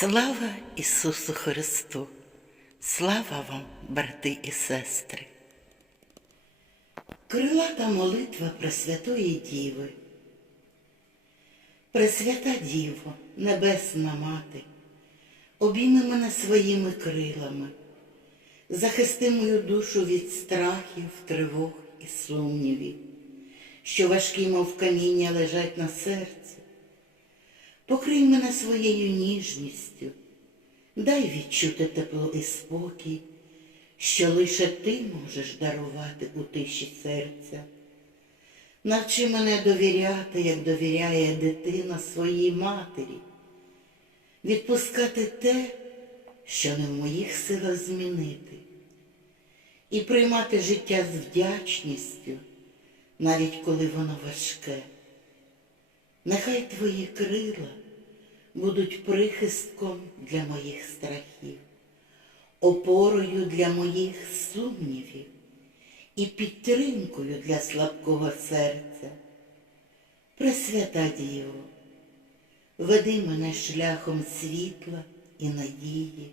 Слава Ісусу Христу! Слава вам, брати і сестри! Крилата молитва Пресвятої Діви. Пресвята Діво, Небесна Мати, обійми мене своїми крилами, захисти мою душу від страхів, тривог і сумнівів, що важкі, мов каміння, лежать на серці. Покрий мене своєю ніжністю, дай відчути тепло і спокій, що лише ти можеш дарувати у тиші серця. Навчи мене довіряти, як довіряє дитина своїй матері, відпускати те, що не в моїх силах змінити, і приймати життя з вдячністю, навіть коли воно важке. Нехай твої крила будуть прихистком для моїх страхів, опорою для моїх сумнівів і підтримкою для слабкого серця. Пресвята Діво, веди мене шляхом світла і надії,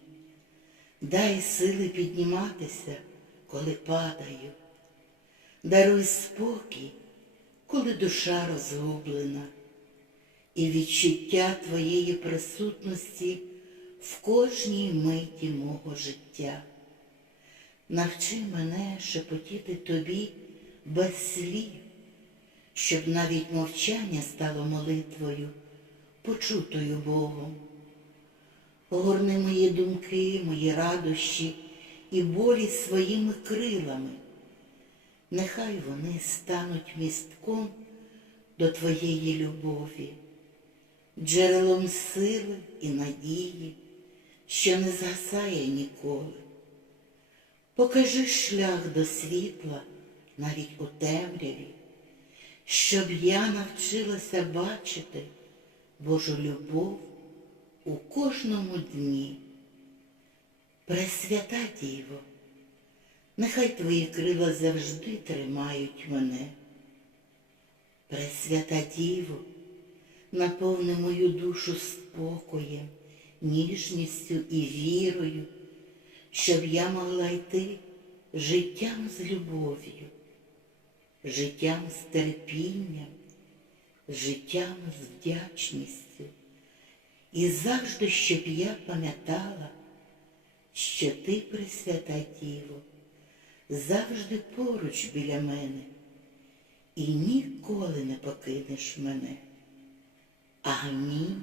дай сили підніматися, коли падаю, даруй спокій, коли душа розгублена і відчуття Твоєї присутності в кожній миті мого життя. Навчи мене шепотіти тобі без слів, щоб навіть мовчання стало молитвою, почутою Богом. Огорни мої думки, мої радощі і болі своїми крилами. Нехай вони стануть містком до Твоєї любові джерелом сили і надії, що не згасає ніколи. Покажи шлях до світла навіть у темряві, щоб я навчилася бачити Божу любов у кожному дні. Пресвята Діво, нехай твої крила завжди тримають мене. Пресвята Діво, наповни мою душу спокоєм, ніжністю і вірою, щоб я могла йти життям з любов'ю, життям з терпінням, життям з вдячністю. І завжди, щоб я пам'ятала, що ти, Пресвята Діво, завжди поруч біля мене і ніколи не покинеш мене. 大鱼